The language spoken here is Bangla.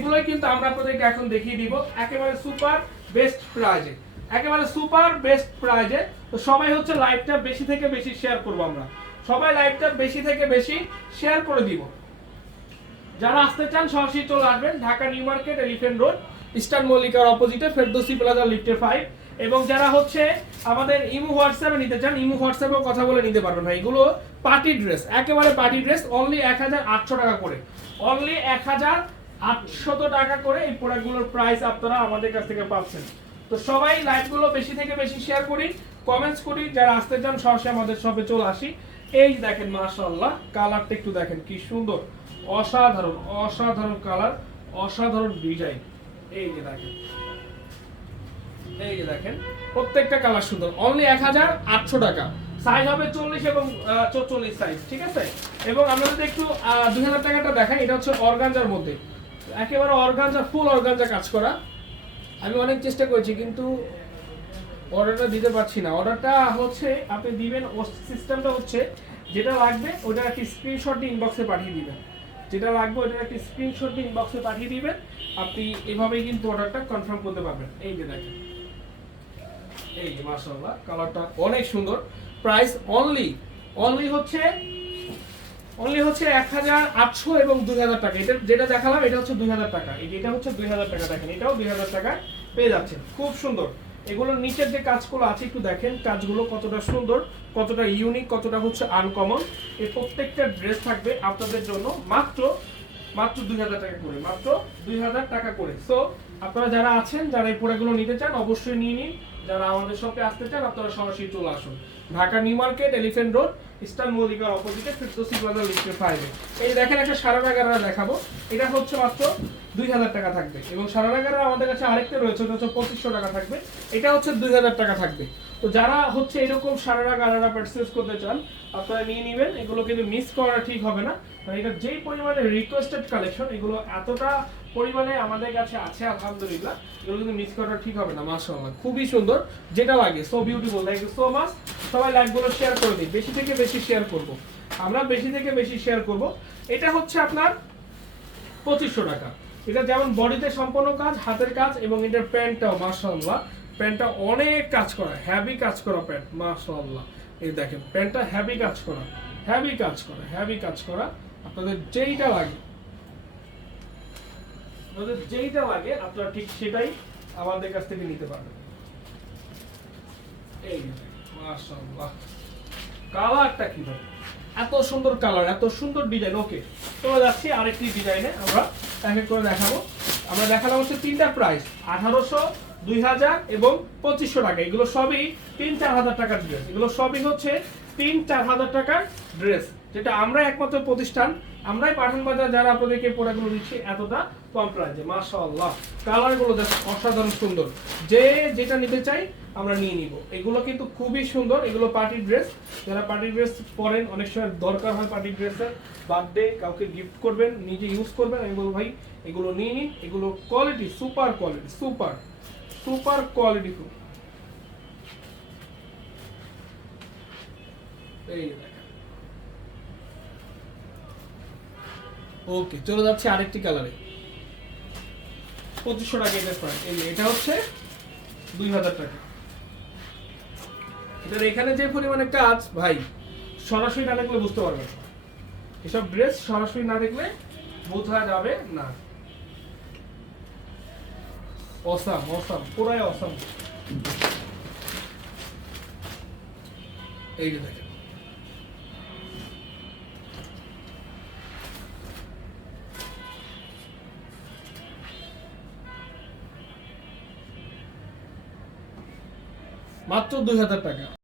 এগুলোই কিন্তু আমরা আপনাদেরকে এখন দেখিয়ে দিব। একেবারে সুপার বেস্ট প্রাইজে। একেবারে সুপার বেস্ট প্রাইজে। তো সবাই হচ্ছে লাইভটা বেশি থেকে বেশি শেয়ার করব আমরা। সবাই লাইভটা বেশি থেকে বেশি শেয়ার করে দিব। যারা আসতে চান, সরাসরি চলে আসবেন। Dhaka New Market Elephant Road, Eastern মল্লিকার অপোজিটে, ফেরদোসি প্লাজা, লিফটে ফাইভ এবং যারা হচ্ছে আমাদের ইমু হোয়াটসঅ্যাপে নিতে চান, ইমু হোয়াটসঅ্যাপেও কথা বলে নিতে পারবেন ভাই। এগুলো পার্টি ড্রেস। একেবারে পার্টি ড্রেস অনলি এক হাজার আটশো টাকা করে। অনলি এক হাজার আটশত টাকা করে এই প্রোডাক্টগুলোর প্রাইস আপনারা আমাদের কাছ থেকে পাচ্ছেন। তো সবাই লাইভগুলো বেশি থেকে বেশি শেয়ার করি কমেন্টস করি, যারা আসতে চান সরাসরি আমাদের শপে চলে আসি। এই দেখেন, মাশাআল্লাহ কালারটা একটু দেখেন, কি সুন্দর। অসাধারণ অসাধারণ কালার অসাধারণ ডিজাইন এই যে দেখেন, এই যে দেখেন, প্রত্যেকটা কালার সুন্দর। অনলি এক হাজার আটশো টাকা। সাইজ হবে চল্লিশ এবং চল্লিশ সাইজ ঠিক আছে? এবং আমরা যদি একটু দুই হাজার টাকাটা দেখাই, এটা হচ্ছে অর্গানজার মধ্যে। একেবারে অর্গানজা ফুল অর্গানজা কাজ করা। আমি অনেক চেষ্টা করেছি, কিন্তু অর্ডারটা দিতে পারছি না। অর্ডারটা হচ্ছে, আপনি দিবেন সিস্টেমটা হচ্ছে, যেটা লাগবে, ওটা একটি স্ক্রিনশট ইনবক্সে পাঠিয়ে দিবেন। যেটা লাগবে ওটা একটি স্ক্রিনশট ইনবক্সে পাঠিয়ে দিবেন। আপনি এভাবেই কিন্তু অর্ডারটা কনফার্ম করতে পারবেন। এই যে দেখেন। এই যে মাশাআল্লাহ কালারটা অনেক সুন্দর। প্রাইস অনলি অনলি হচ্ছে অনলি হচ্ছে এক হাজার আটশো এবং দুই হাজার টাকা। এটা যেটা দেখালাম, এটা হচ্ছে দুই হাজার টাকা। এটা হচ্ছে দুই হাজার টাকা দেখেন, এটাও দুই হাজার টাকা পেয়ে যাচ্ছেন। খুব সুন্দর। এগুলোর নিচের যে কাজগুলো আছে, একটু দেখেন কাজগুলো কতটা সুন্দর, কতটা ইউনিক কতটা হচ্ছে আনকমন এই প্রত্যেকটা ড্রেস থাকবে আপনাদের জন্য মাত্র মাত্র দুই হাজার টাকা করে, মাত্র দুই হাজার টাকা করে। সো আপনারা যারা আছেন, যারা এই প্রোডাক্টগুলো নিতে চান, অবশ্যই নিয়ে নিন। যারা আমাদের শপে আসতে চান, আপনারা সরাসরি চলে আসুন। Dhaka New Market Elephant Road Eastern মল্লিকার অপোজিটে ফিরদোসি প্লাজা লিফটে ফাইভে এই দেখেন একটা দেখাবো। এটা হচ্ছে মাত্র দুই হাজার টাকা থাকবে। এবং আমাদের কাছে আরেকটা রয়েছে, ওটা হচ্ছে পঁচিশশো টাকা থাকবে। এটা হচ্ছে দুই হাজার টাকা থাকবে। তো যারা হচ্ছে এরকম পারচেস করতে চান, আপনারা নিয়ে নেবেন। এগুলো কিন্তু মিস করা ঠিক হবে না। এটা যেই পরিমাণে রিকোয়েস্টেড কালেকশন এগুলো এতটা পরিমাণে আমাদের কাছে আছে, আলহামদুলিল্লাহ। এগুলো কিন্তু মিস করা ঠিক হবে না, মাশাআল্লাহ। খুবই সুন্দর। যেটা লাগে so beautiful thank you so much সবাই লাইকগুলো শেয়ার করে দিন বেশি থেকে বেশি শেয়ার করব। আমরা বেশি থেকে বেশি শেয়ার করব। এটা হচ্ছে আপনার পঁচিশশো টাকা। এটা যেমন বডিতে সম্পূর্ণ কাজ, হাতের কাজ এবং এটার প্যান্টটাও, মাশাআল্লাহ। প্যান্টটা অনেক কাজ করা। হ্যাভি কাজ করা প্যান্ট, মাশাআল্লাহ। এই দেখেন, প্যান্টটা হ্যাভি কাজ করা। হ্যাভি কাজ করা হ্যাভি কাজ করা। আপনাদের যেইটা লাগে, আপনাদের যেইটা লাগে, আপনারা ঠিক সেটাই আমাদের কাছ থেকে নিতে পারবেন। এই কালারটা কি ভাই? এত সুন্দর কালার, এত সুন্দর ডিজাইন ওকে চলে যাচ্ছি আরেকটি ডিজাইনে আমরা এক এক করে দেখাবো। আমরা দেখালাম হচ্ছে তিনটা প্রাইস আঠারোশো, দুই হাজার এবং পঁচিশশো টাকা। এগুলো সবই তিন চার হাজার টাকার ড্রেস এগুলো সবই হচ্ছে তিন চার হাজার টাকার ড্রেস যেটা আমরা একমাত্র প্রতিষ্ঠান আমরাই পাঠান বাজার যারা আপনাদেরকে প্রোডাক্টগুলো দিচ্ছি, এতটা কম প্রাইসে। মাশাআল্লাহ। কালারগুলো জাস্ট অসাধারণ সুন্দর। যে যেটা নিতে চাই, আমরা নিয়ে নিব। এগুলো কিন্তু খুবই সুন্দর। এগুলো পার্টি ড্রেস। যারা পার্টি ড্রেস পরেন, অনেক সময় দরকার হয় পার্টি ড্রেসের। বার্থডে কাউকে গিফট করবেন, নিজে ইউজ করবেন। আমি বলব, ভাই, এগুলো নিয়ে নিন এগুলো quality super quality super super quality এই যে দেখেন ওকে, চলে যাচ্ছে আরেকটি কালারে পঁচিশশো টাকা এটার প্রাইস এই এটা হচ্ছে দুই হাজার টাকা। এটার এখানে যে পরিমাণে কাজ ভাই, সরাসরি না দেখলে বুঝতে পারবেন না। এসব ড্রেস সরাসরি না দেখলে বোঝা যাবে না। অসাম অসাম, পুরাই অসাম। এই যে দেখেন। মাত্র দুই হাজার টাকা।